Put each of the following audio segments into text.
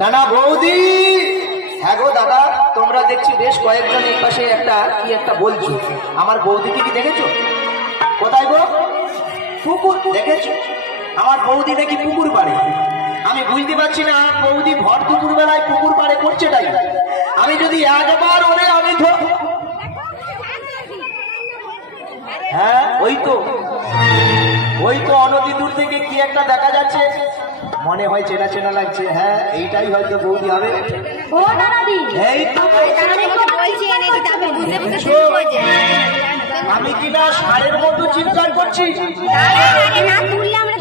নানা বৌদি, হ্যাঁ গো দাদা, তোমরা দেখছি বেশ কয়েকজন এই পাশে একটা বলছো। আমার বৌদিকে কি দেখেছো? কোথায় গো? পুকুর দেখেছো? আমার বৌদি নাকি পুকুর পাড়ে। আমি বুঝতে পারছি না বৌদি ভর দুপুর বেলায় পুকুর পাড়ে করছেটাই। আমি যদি একবার ওরে আমি হ্যাঁ ওই তো অনতি দূর থেকে কি একটা দেখা যাচ্ছে, মনে হয় চেনা চেনা লাগছে। হ্যাঁ এইটাই হয়তো বৌদি হবে। এই তো আমি কিনা ষাঁড়ের মতো চিৎকার করছি,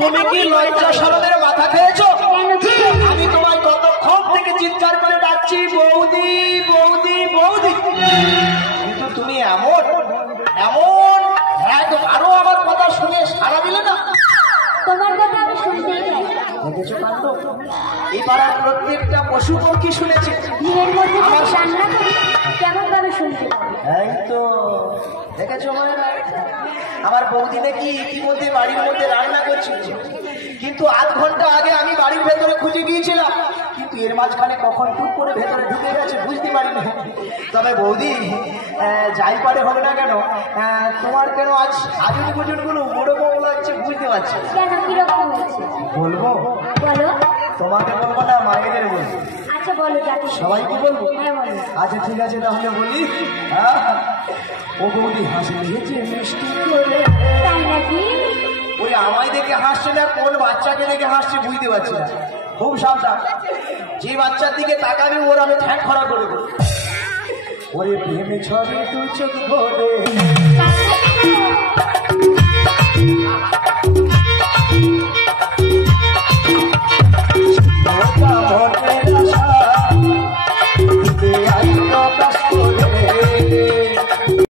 তুমি কি লজ্জা শরমের মাথা খেয়েছো? আমি তোমায় কতক্ষণ থেকে চিৎকার করে ডাকছি বৌদি বৌদি বৌদি, কিন্তু তুমি এমন আরো আমার কথা শুনে সাড়া দিলে না। তোমার কথা আমি শুনতেই চাই। দেখেছো কাণ্ড, এই পাড়ার প্রত্যেকটা পশু পক্ষী শুনেছে। ঘরের মধ্যে আমার রান্না করি কেমন ভাবে শুনতে পাবো? এই তো দেখেছো আমার বৌদি নাকি ইতিমধ্যে বাড়ির মধ্যে রান্না করছে, কিন্তু আধ ঘন্টা আগে আমি বাড়ির ভেতরে খুঁজে গিয়েছিলাম, কিন্তু এর মাঝখানে কখন টুক করে ভেতরে ঢুকে গেছে বুঝতে পারিনি। তবে বৌদি যাই পারে হবে না কেন, তোমার কেন আজ আজুন গুজুন গুলো বুড়ো বউ লাগছে বুঝতে পারছি। কেন কিরকম হয়েছে বলবো? বলো। তোমাকে বলবো না, মায়েদের বলবো। আচ্ছা বলো, যাতে সবাইকে বলবো। হ্যাঁ বলো। আচ্ছা ঠিক আছে তাহলে বলি। ও বৌদি হাসি দিয়েছে মিষ্টি করে। তাই নাকি? ওই আমায় দেখে হাসছে না কোন বাচ্চাকে দেখে হাসছে বুঝতে পারছি না। খুব সাবধান, যে বাচ্চার দিকে তাকাবে ওর আমি ঠ্যাং খরা করে দেবো। ওরে প্রেমে ছবি তুই চোখ ভরে